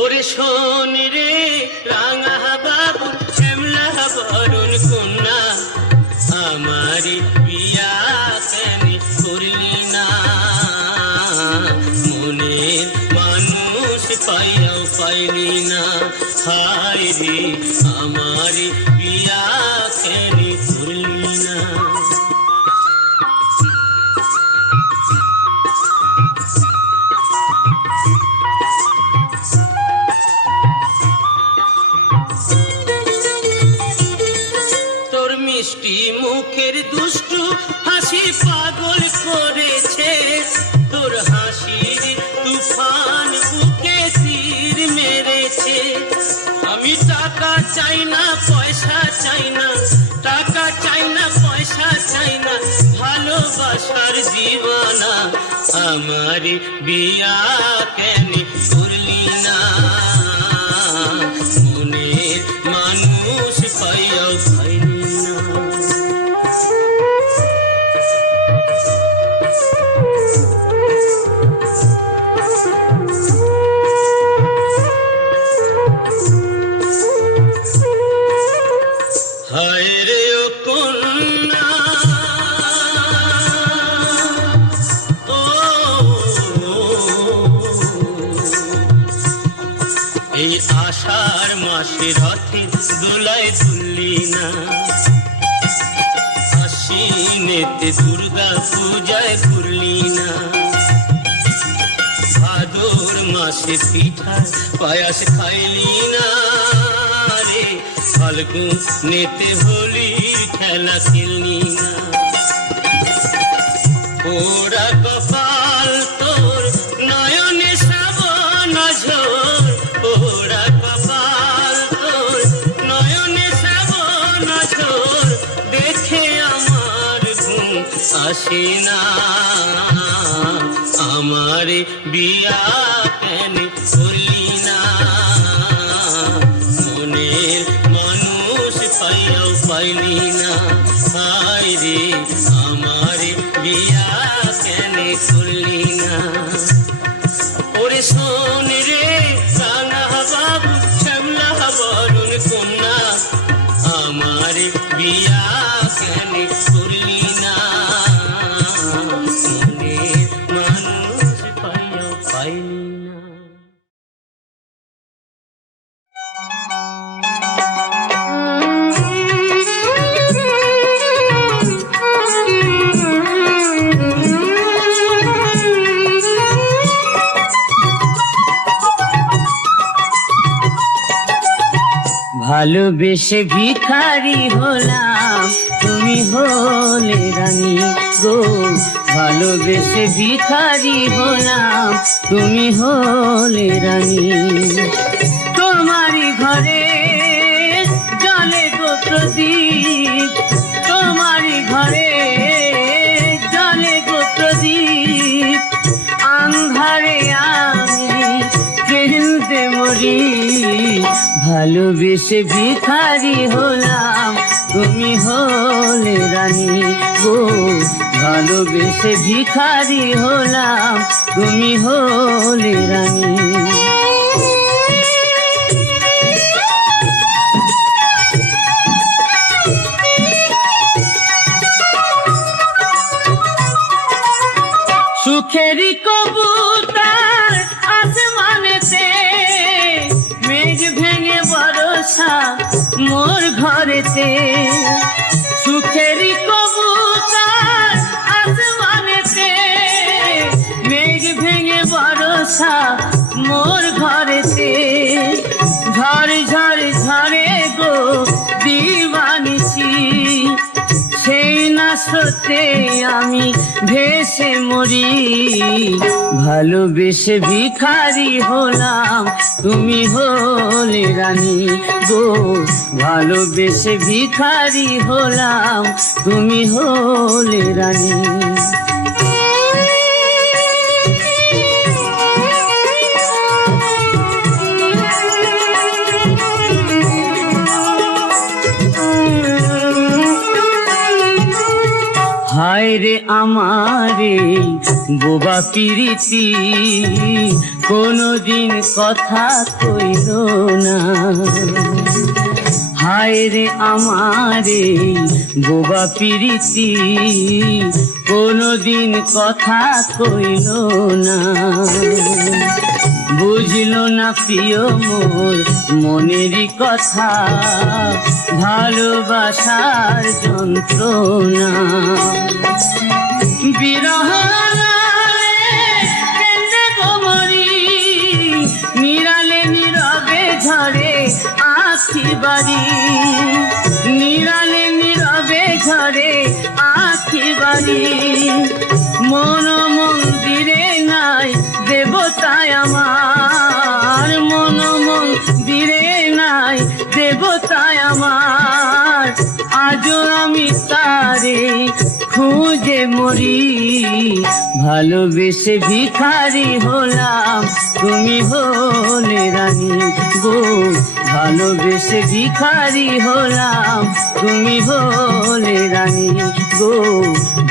ওরে শোন রে রাঙা বাবু শ্যামলা বরণ কন্যা, আমারি বিয়া কেন করলি না? মনের মানুষ পাইয়াও পাইলি না, হায় রে আমারি বিয়া কেন করলি না? মিষ্টি মুখের দুষ্টু হাসি পাগল করেছে, তোর হাসির তুফান বুকে তীর মেরেছে। আমি টাকা চাই না পয়সা চাই না, টাকা চাই না পয়সা চাই না, ভালোবাসার দিওয়ানা, আমার বিয়া কেন করলি না? মনের মানুষ পাইয়াও পাইনি না। হায় রে ও কন্যা, ও এই আষাঢ় মাসে রথে দোলায় দুললি না, আশ্বিনেতে দুর্গা পূজায় ঘুরলি না, ভাদর মাসে পিঠা পায়াস খাইলি না রে, ফাল্গুনেতে হোলির খেলা খেললি না। ওরা কপাল তোর নয়নে শ্রাবণ ঝোর, ওরা কপাল তোর নয়নে শ্রাবণ ঝোর, দেখে আমার ঘুম আসে না, আমার বিয়া কেন করলি না? মনের মানুষ পাইয়াও পাইলি না, হায় রে আমার বিয়া কেন করলি না? ওরে শোন রে রাঙা বাবু শ্যামলা বরণ কন্যা, আমার বিয়া কেন করলি না? মনের মানুষ পাইয়াও পাইলি না। ভালোবেসে ভিখারি হলাম, তুমি হলে রানী গো। ভালোবেসে ভিখারি হলাম, তুমি হলে রানী। তোমারই ঘরে জলে গো প্রদীপ, তোমারই ঘরে জলে গো প্রদীপ। আন্ধারে আমি কেঁদে মরি, ভালোবেসে ভিখারি হলাম, তুমি হলে রানী গো। ভালোবেসে ভিখারি হলাম, তুমি হলে রানী। সুখেরই কবুতর আসমানেতে, মেঘ ভেঙে বরষা মোর ঘরেতে। সুখেরই কবুতর আসমানেতে, মেঘ ভেঙে বরষা মোর ঘরেতে। ঝড় ঝড় ঝরে গো দিবানিছি, সেই না সতে আমি ভেসে মরি। ভালোবেসে ভিখারি হলাম, তুমি হলে রানী গো। ভালোবেসে ভিখারি হলাম, তুমি হলে রানী। হায় হায় রে আমারে বোবা পিরিতি কোনদিন কথা কইল না। হায় রে আমারে বোবা পিরিতি কোনদিন কথা কইল না। বুঝল না প্রিয় মোর মনেরই কথা, ভালোবাসার যন্ত্রণা। বিরহ নিরালে নীরবে ঝরে আখি বাড়ি, নিরালে নীরবে ঝরে আখি বাড়ি। মন মন্দিরে নাই দেবতায় আমার, মন মন্দিরে নাই দেবতায় আমার। আজও আমি তারে খুঁজে মরি, ভালোবেসে ভিখারি হলাম তুমি হলে রানী গো। ভালোবেসে ভিখারি হলাম তুমি হলে রানী গো।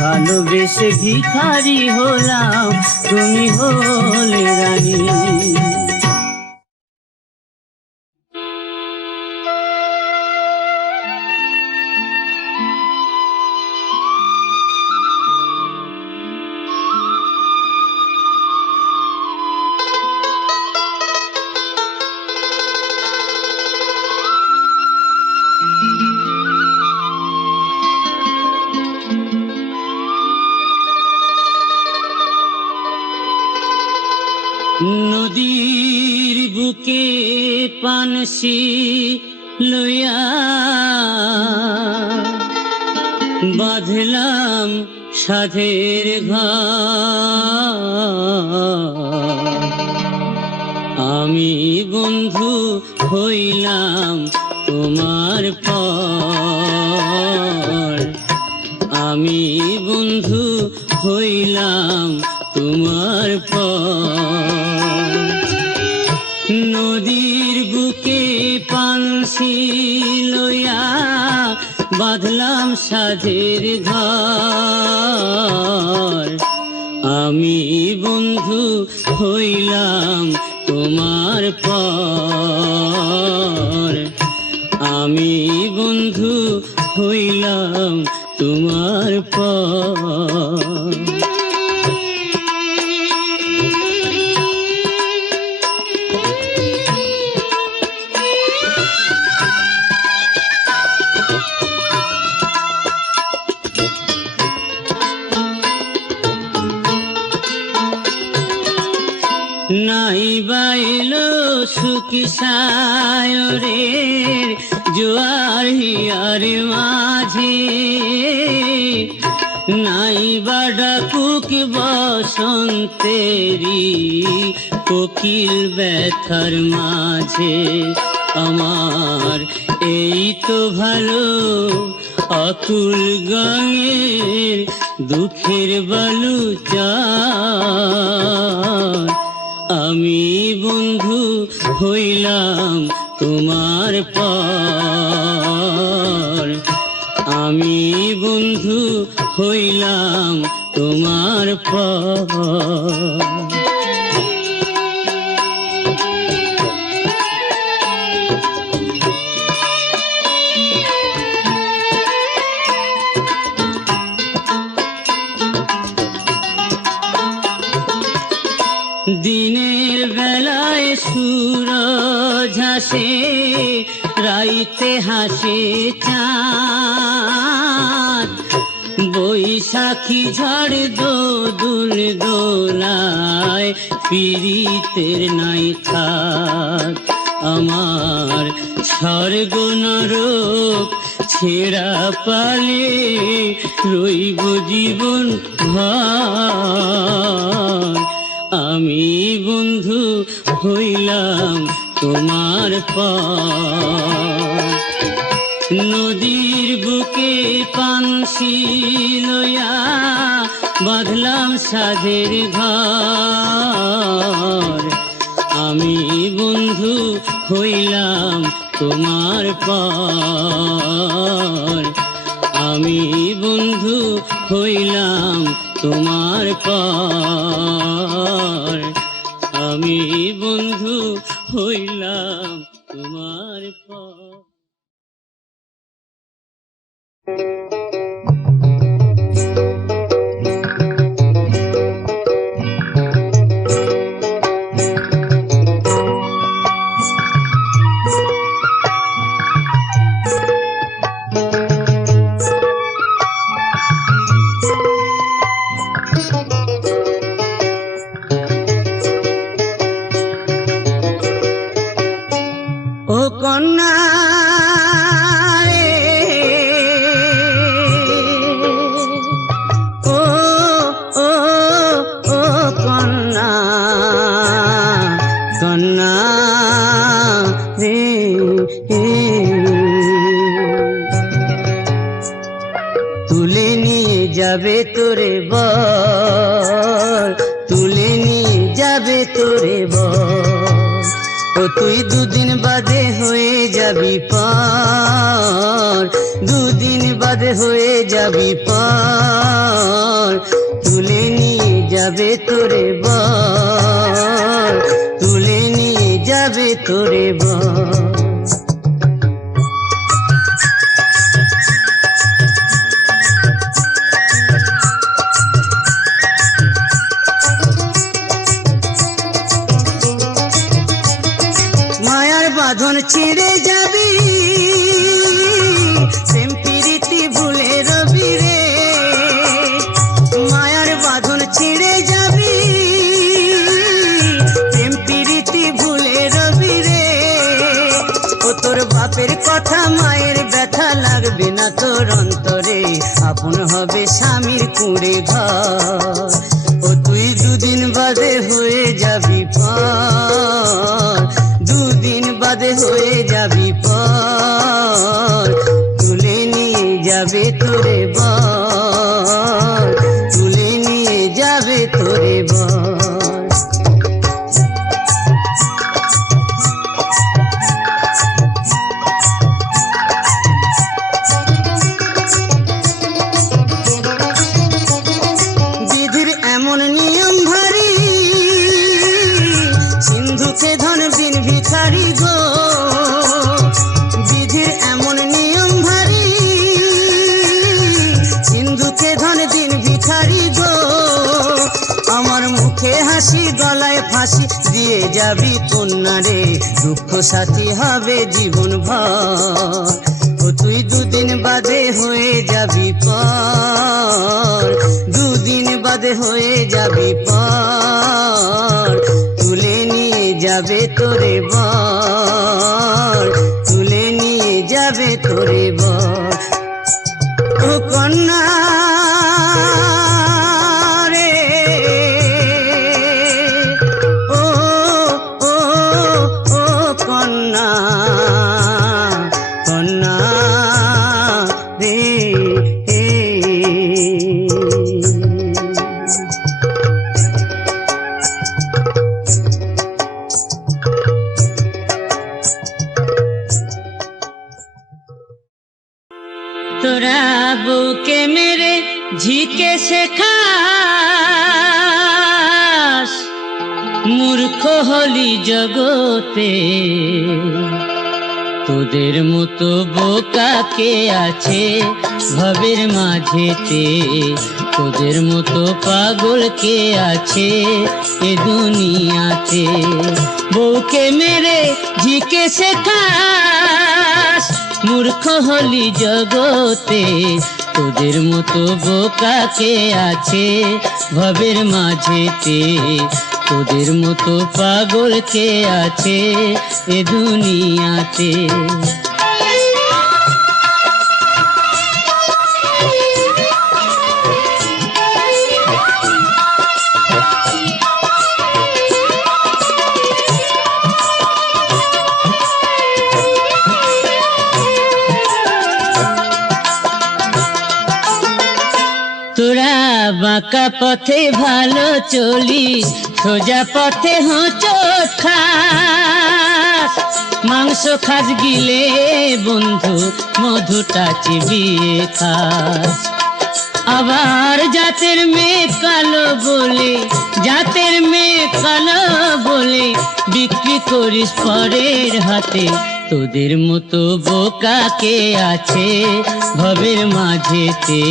ভালোবেসে ভিখারি হলাম তুমি হলে রানী। নদীর বুকে পানসি লইয়া বাঁধলাম সাধের ঘর। আমি বন্ধু হইলাম তোমার পর, আমি বন্ধু হইলাম তোমার পর। নদীর বুকে পানসি লইয়া বাঁধলাম সাধের ঘর। আমি বন্ধু হইলাম তোমার পর, আমি বন্ধু হইলাম তোমার পর। নাই বাইলো সুখী সায়রের জোয়ার হিয়ার মাঝে, নাই বা ডাকুক বসন্তেরি কোকিল ব্যথার মাঝে। আমার এই তো ভালো অতুল গাঙের দুঃখের বালুচা। আমি বন্ধু হইলাম তোমার পর, আমি বন্ধু হইলাম তোমার পর। দিনের বেলায় সূরজ হাসে, রাইতে হাসে চাঁদ। বৈশাখী ঝড় দোদুল দোলায় পীড়িতের নাই থাক। আমার স্বর্গ নরক ছেঁড়া পালে রইব জীবন ভর। আমি বন্ধু হইলাম তোমার পর। নদীর বুকে পানসি লইয়া বাঁধলাম সাধের ঘর। আমি বন্ধু হইলাম তোমার পর, আমি বন্ধু হইলাম তোমার পর, আমি বন্ধু হইলাম তোমার পর। ও কন্যা রে, ও ও ও কন্যা, কন্যা রে, তুলে নিয়ে যাবে তোরে বর, তুলে নিয়ে যাবে তোরে বর। ও তুই দুদিন বাদে হয়ে যাবি পর, দুদিন বাদে হয়ে যাবি পর। তুলে নিয়ে যাবে তোরে বর, তুলে নিয়ে যাবে তোরে বর। বাঁধন ছিঁড়ে যাবি, প্রেম প্রীতি ভুলে রবি রে। মায়ার বাঁধন ছিঁড়ে যাবি, প্রেম প্রীতি ভুলে রবি রে। ও তোর বাপের কথা মায়ের ব্যথা লাগবে না তোর অন্তরে, আপন হবে স্বামীর কুঁড়ে ঘর। ও তুই দুদিন বাদে হয়ে যাবি পর, দুদিন বাদে হয়ে যাবি পর। তুলে নিয়ে যাবে তোরে বর, তুলে নিয়ে যাবে তোরে বর। বিধির এমন নিয়ম ভারী, সিন্ধুকে ধন বিন ভিখারি গো। বিধির এমন নিয়ম ভারী, সিন্ধুকে ধন দিন ভিখারি গো। আমার মুখে হাসি গলায় ফাঁসি দিয়ে যাবি কন্যা রে, দুঃখ সাথী হবে জীবন ভর। ও তুই দুদিন বাদে হয়ে যাবি পর, দুদিন বাদে হয়ে যাবি পর। তুলে নিয়ে যাবে তোরে বর, তুলে নিয়ে যাবে তোরে বর। ও কন্যা রে, ও ও ও কন্যা, কন্যা রে। তোরা বুকে মেরে ঝিকে শেখাস, মূর্খ হলি জগতে। তোদের মতো বোকা কে আছে ভবের মাঝেতে, তোদের মতো পাগল কে আছে এ দুনিয়াতে। বউকে মেরে ঝিকে শেখাস, মূর্খ হলি জগতে। তোদের মতো বোকা কে আছে ভবের মাঝেতে, তোদের মতো পাগল কে আছে এ দুনিয়াতে। তোরা বাঁকা পথে ভালো চলিস, সোজা পথে হোঁচট খাস। মাংস খাস গিলে বন্ধু, মধুটা চিবিয়ে খাস। আবার জাতের মেয়ে কালো বলে, জাতের মেয়ে কালো বলে বিক্রি করিস পরের হাতে। তোদের মতো বোকা কে আছে ভবের মাঝেতে,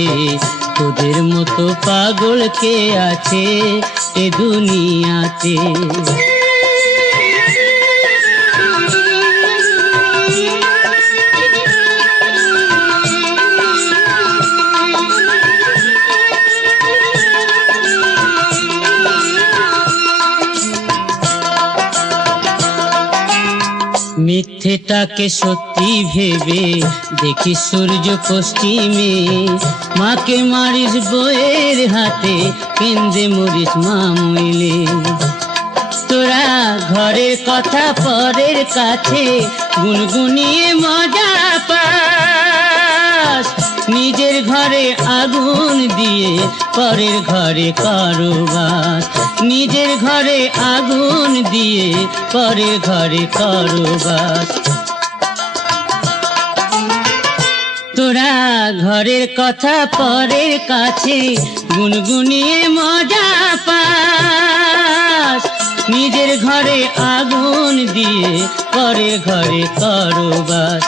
তোদের মতো পাগল কে আছে এ দুনিয়াতে। মিথ্যেটাকে সত্যি ভেবে দেখি সূর্য পশ্চিমে, মাকে মারিস বইয়ের হাতে কেন্দে মরিস মা মইলে। তোরা ঘরের কথা পরের কাছে গুনগুনিয়ে মজা পাস, নিজের ঘরে আগুন দিয়ে পরের ঘরে করো বাস, নিজের ঘরে আগুন দিয়ে পরের ঘরে করো বাস। তোরা ঘরের কথা পরের কাছে গুনগুনিয়ে মজা পাস, নিজের ঘরে আগুন দিয়ে পরের ঘরে করো বাস।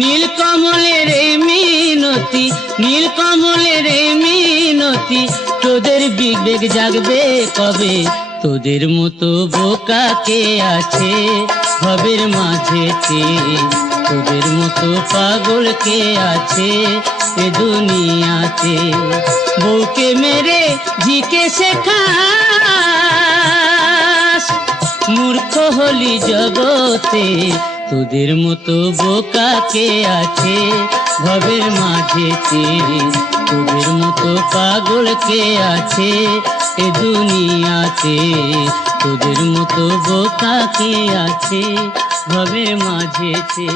নীল কমলের মিনতি, নীল কমলের মিনতি, তোদের বিবেক জাগবে কবে? তোদের মতো বোকা কে আছে ভবের মাঝেতে, তোদের মতো পাগল কে আছে এ দুনিয়াতে। বউকে মেরে ঝিকে শেখাস, মূর্খ হলি জগতে, তোদের মতো বোকা কে আছে ভবের মাঝেতে, তোদের মতো পাগল কে আছে এ দুনিয়াতে, তোদের মতো বোকা কে আছে ভবের মাঝেতে।